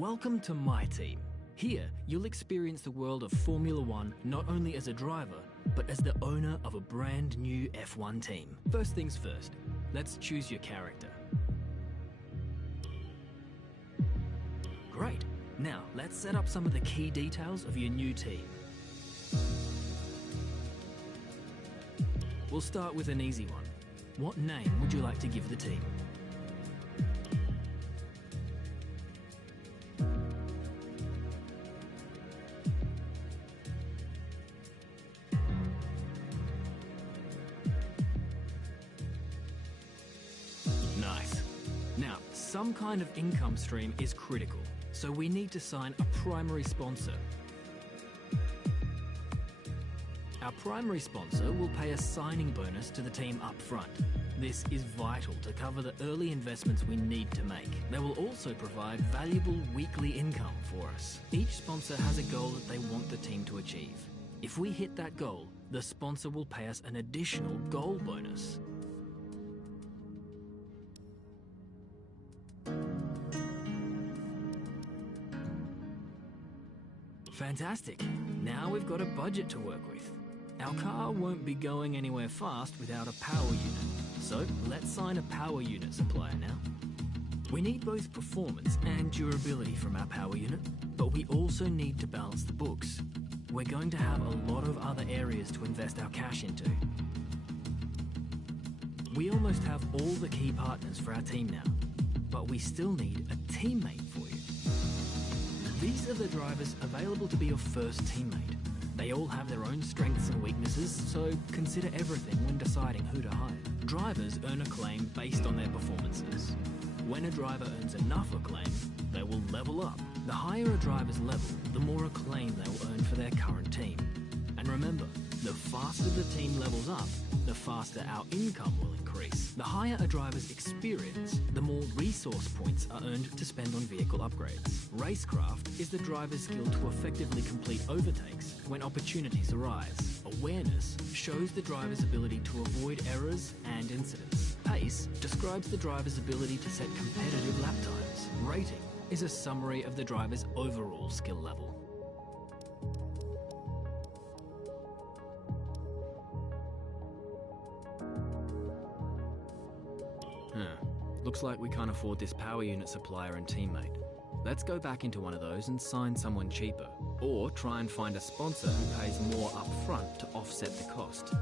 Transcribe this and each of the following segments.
Welcome to my team. Here, you'll experience the world of Formula One not only as a driver, but as the owner of a brand new F1 team. First things first, let's choose your character. Great. Now, let's set up some of the key details of your new team. We'll start with an easy one. What name would you like to give the team? Nice. Now, some kind of income stream is critical, so we need to sign a primary sponsor. Our primary sponsor will pay a signing bonus to the team up front. This is vital to cover the early investments we need to make. They will also provide valuable weekly income for us. Each sponsor has a goal that they want the team to achieve. If we hit that goal, the sponsor will pay us an additional goal bonus. Fantastic. Now we've got a budget to work with. Our car won't be going anywhere fast without a power unit. So let's sign a power unit supplier now. We need both performance and durability from our power unit, but we also need to balance the books. We're going to have a lot of other areas to invest our cash into. We almost have all the key partners for our team now, but we still need a teammate for you. These are the drivers available to be your first teammate. They all have their own strengths and weaknesses, so consider everything when deciding who to hire. Drivers earn acclaim based on their performances. When a driver earns enough acclaim, they will level up. The higher a driver's level, the more acclaim they will earn for their current team. And remember, the faster the team levels up, the faster our income will increase. The higher a driver's experience, the more resource points are earned to spend on vehicle upgrades. Racecraft is the driver's skill to effectively complete overtakes when opportunities arise. Awareness shows the driver's ability to avoid errors and incidents. Pace describes the driver's ability to set competitive lap times. Rating is a summary of the driver's overall skill level. Looks like we can't afford this power unit supplier and teammate. Let's go back into one of those and sign someone cheaper, or try and find a sponsor who pays more up front to offset the cost.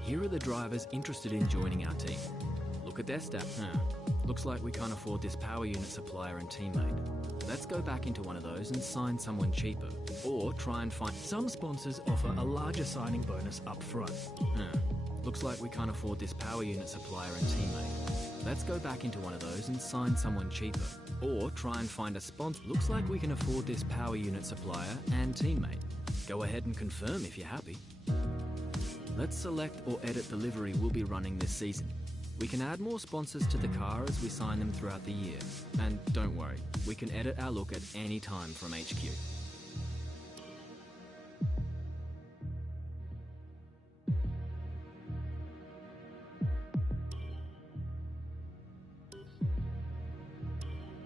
Here are the drivers interested in joining our team. Look at their stats. Looks like we can't afford this power unit supplier and teammate. Let's go back into one of those and sign someone cheaper, or try and find... Some sponsors offer a larger signing bonus up front. Looks like we can't afford this power unit supplier and teammate. Let's go back into one of those and sign someone cheaper, or try and find a sponsor. Looks like we can afford this power unit supplier and teammate. Go ahead and confirm if you're happy. Let's select or edit the livery we'll be running this season. We can add more sponsors to the car as we sign them throughout the year. And don't worry, we can edit our look at any time from HQ.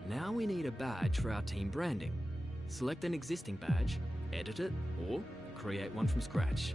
Now we need a badge for our team branding. Select an existing badge, edit it, or create one from scratch.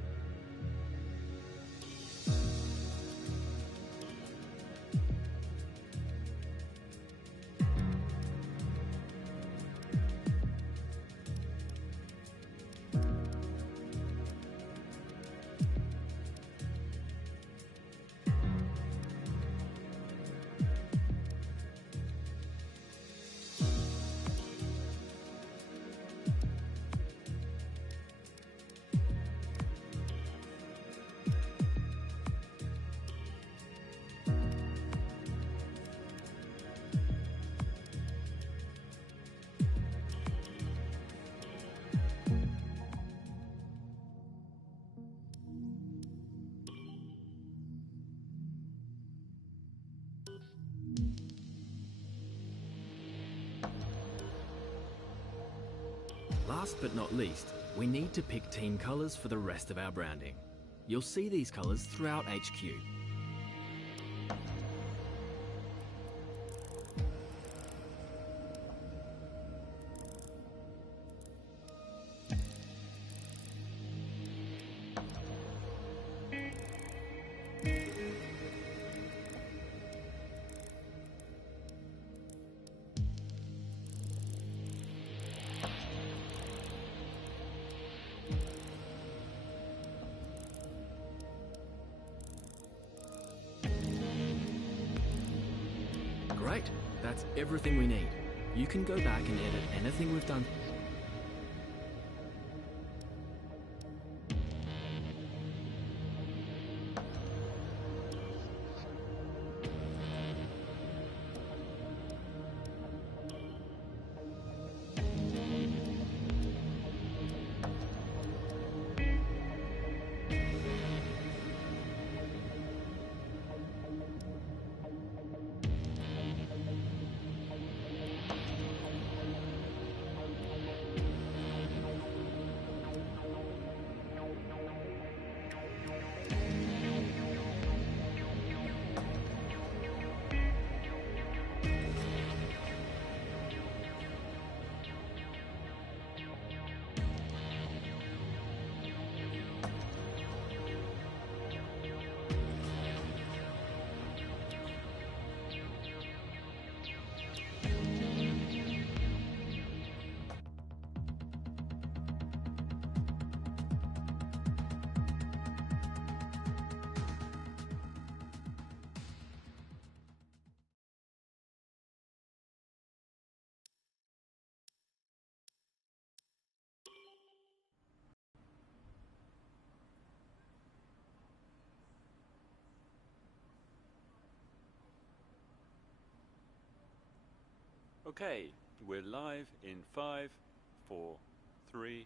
Last but not least, we need to pick team colours for the rest of our branding. You'll see these colours throughout HQ. Great, that's everything we need. You can go back and edit anything we've done. Okay, we're live in 5, 4, 3.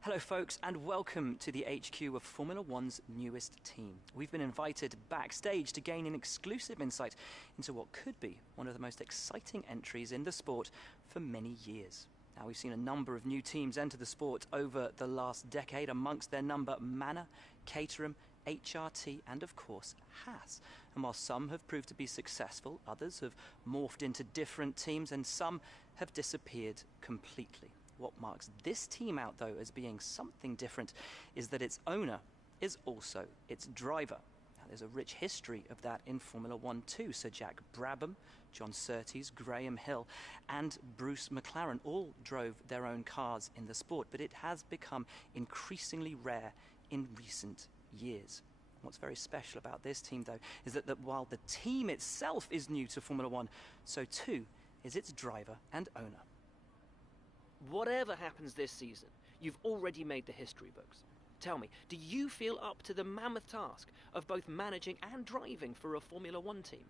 Hello folks, and welcome to the HQ of Formula One's newest team. We've been invited backstage to gain an exclusive insight into what could be one of the most exciting entries in the sport for many years. Now, we've seen a number of new teams enter the sport over the last decade, amongst their number Manor, Caterham, HRT and of course Haas. And while some have proved to be successful, others have morphed into different teams and some have disappeared completely. What marks this team out though as being something different is that its owner is also its driver. Now, there's a rich history of that in Formula One too. Sir Jack Brabham, John Surtees, Graham Hill and Bruce McLaren all drove their own cars in the sport, but it has become increasingly rare in recent years. What's very special about this team though is that while the team itself is new to Formula One, so too is its driver and owner. Whatever happens this season, you've already made the history books. Tell me, do you feel up to the mammoth task of both managing and driving for a Formula One team?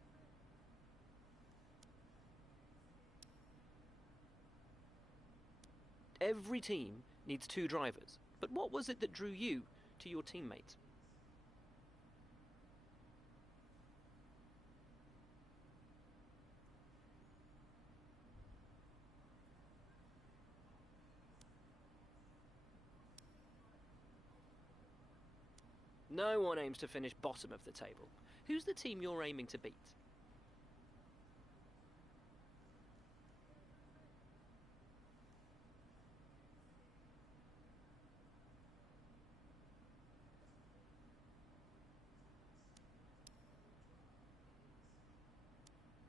Every team needs two drivers, but what was it that drew you to your teammates? No one aims to finish bottom of the table. Who's the team you're aiming to beat?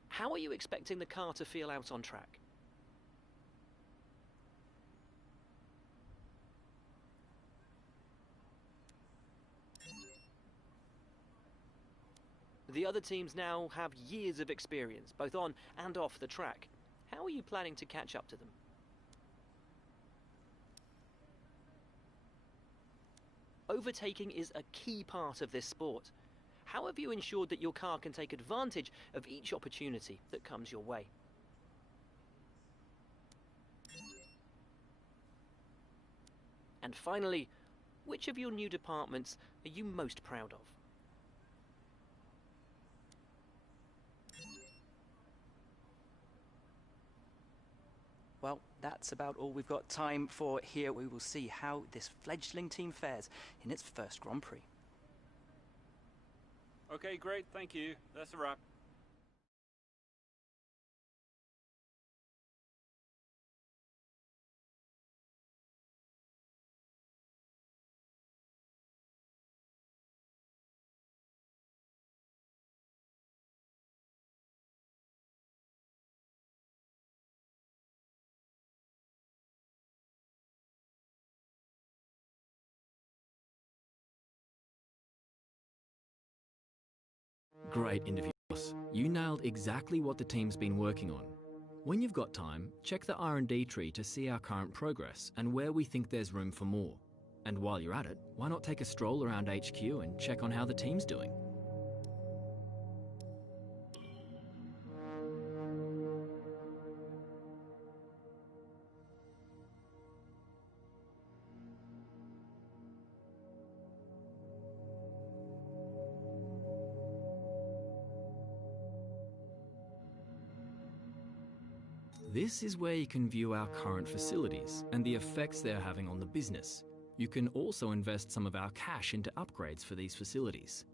How are you expecting the car to feel out on track? The other teams now have years of experience, both on and off the track. How are you planning to catch up to them? Overtaking is a key part of this sport. How have you ensured that your car can take advantage of each opportunity that comes your way? And finally, which of your new departments are you most proud of? Well, that's about all we've got time for here. We will see how this fledgling team fares in its first Grand Prix. Okay, great, thank you. That's a wrap. Great interview, boss. You nailed exactly what the team's been working on. When you've got time, check the R&D tree to see our current progress and where we think there's room for more. And while you're at it, why not take a stroll around HQ and check on how the team's doing? This is where you can view our current facilities and the effects they're having on the business. You can also invest some of our cash into upgrades for these facilities.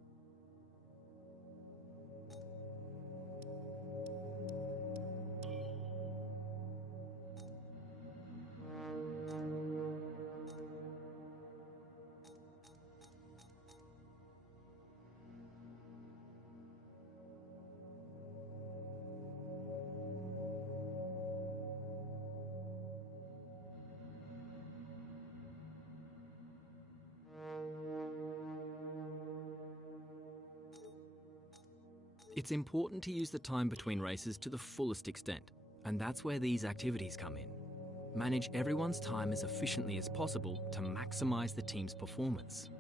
It's important to use the time between races to the fullest extent, and that's where these activities come in. Manage everyone's time as efficiently as possible to maximize the team's performance.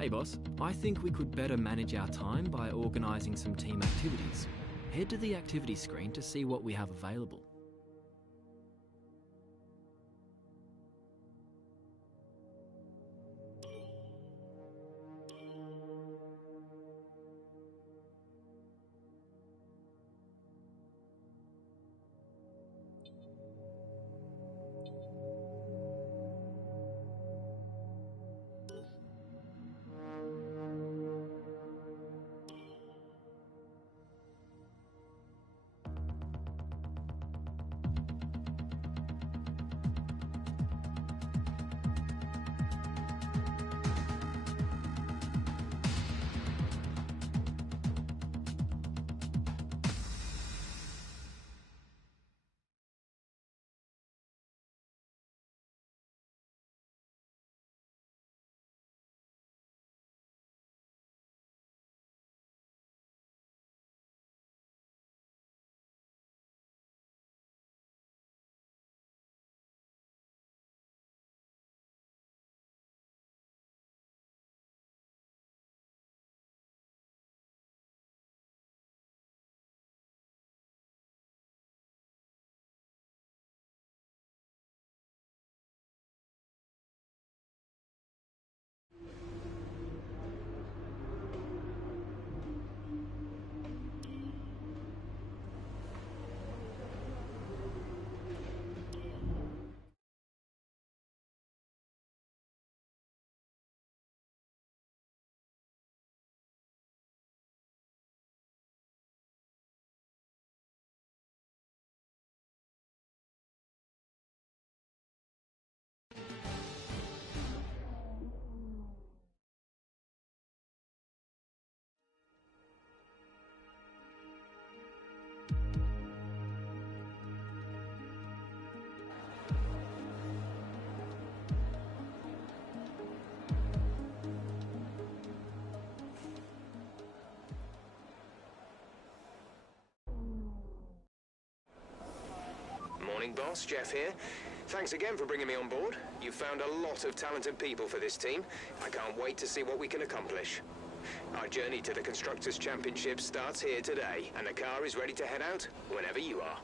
Hey boss, I think we could better manage our time by organising some team activities. Head to the activity screen to see what we have available. Morning, boss. Jeff here. Thanks again for bringing me on board. You've found a lot of talented people for this team. I can't wait to see what we can accomplish. Our journey to the Constructors' Championship starts here today, and the car is ready to head out whenever you are.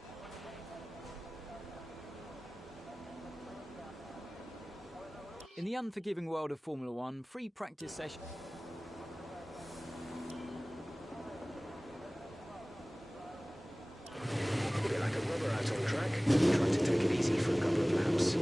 In the unforgiving world of Formula One, free practice session... A bit like a rubber out on track. Try to take it easy for a couple of laps.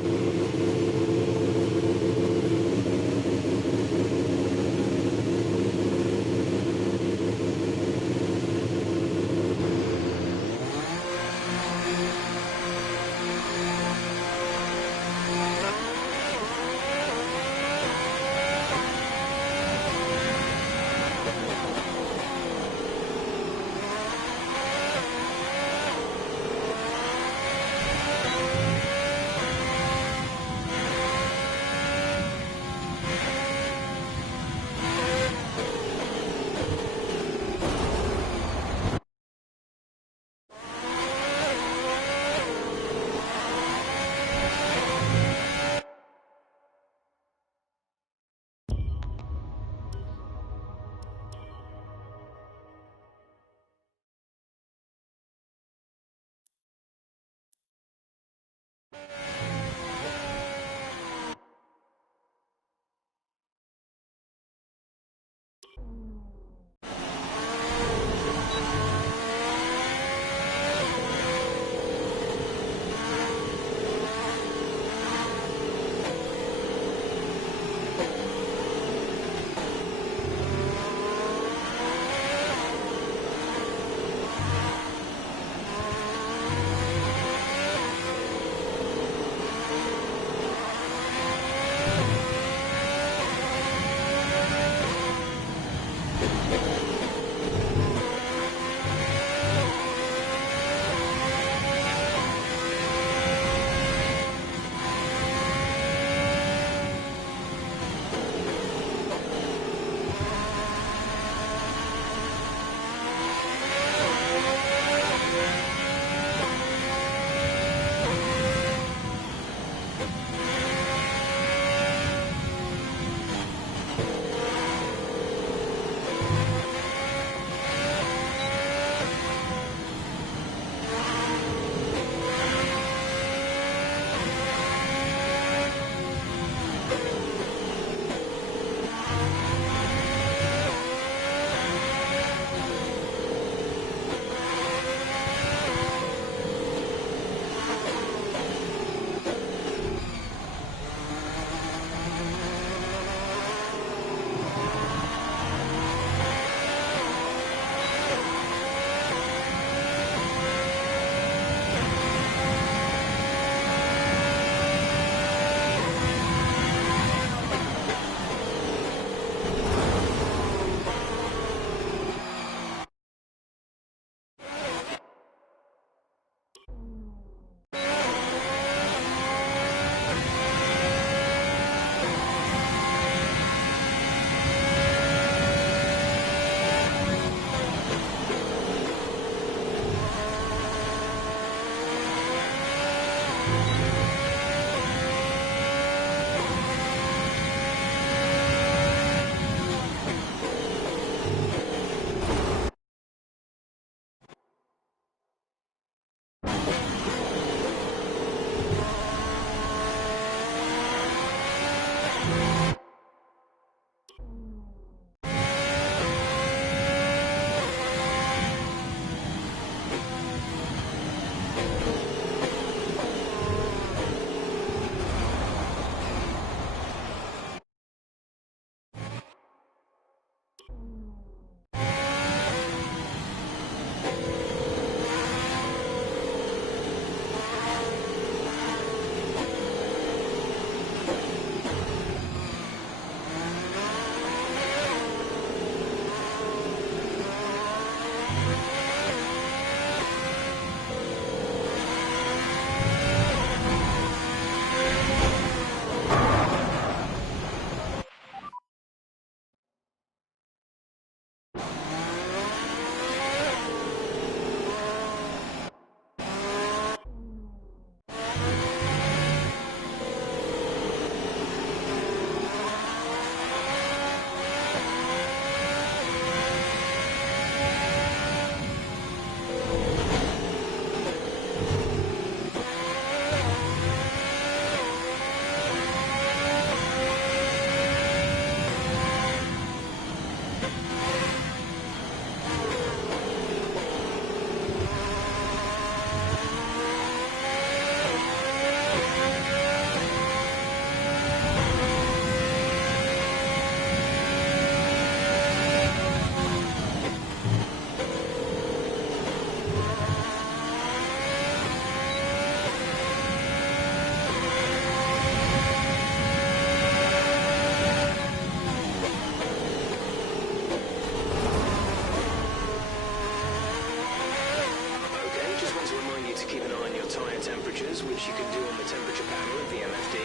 as you can do on the temperature panel of the MFD.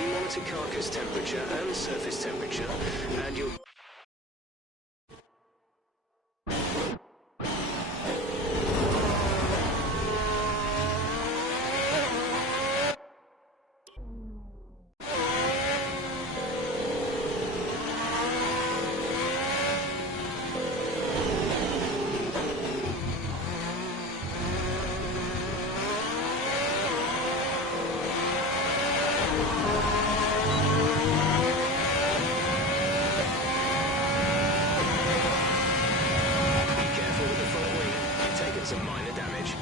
We monitor carcass temperature and surface temperature, and you'll... some minor damage.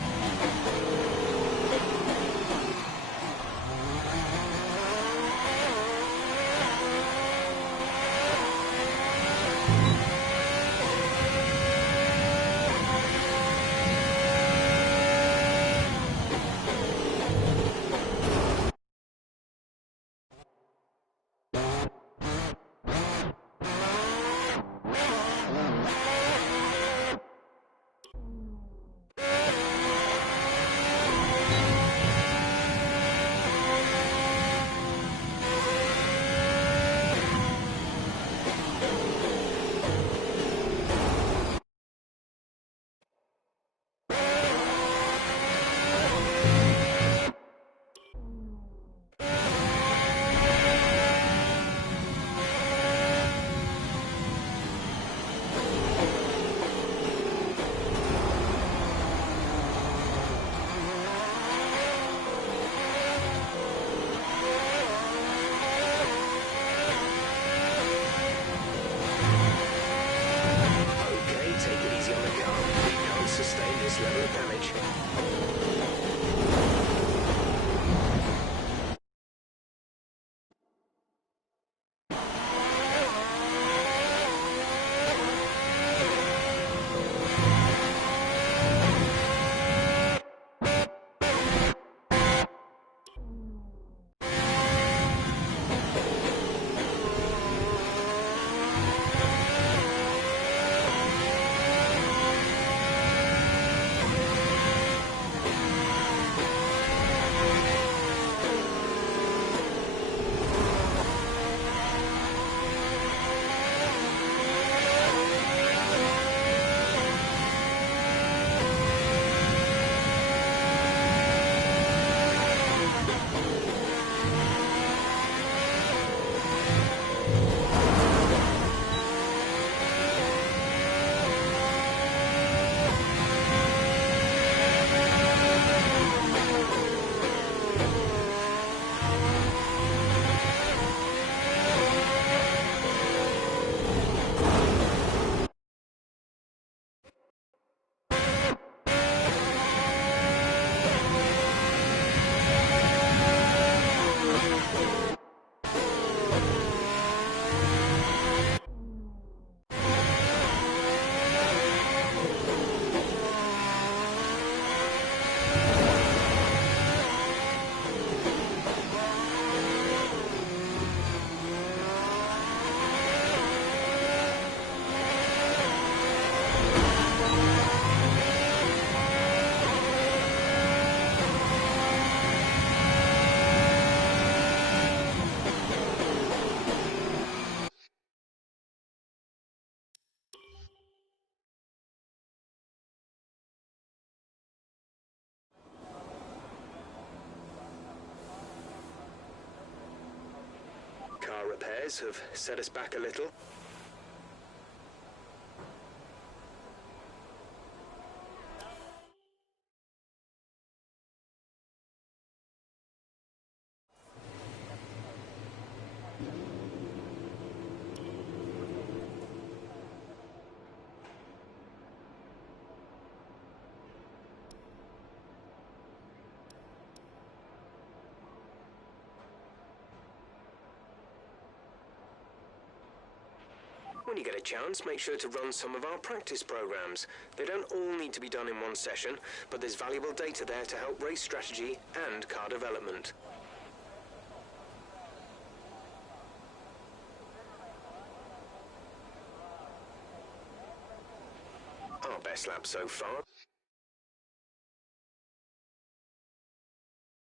Level of damage. Car repairs have set us back a little. When you get a chance, make sure to run some of our practice programs. They don't all need to be done in one session, but there's valuable data there to help race strategy and car development. Our best lap so far.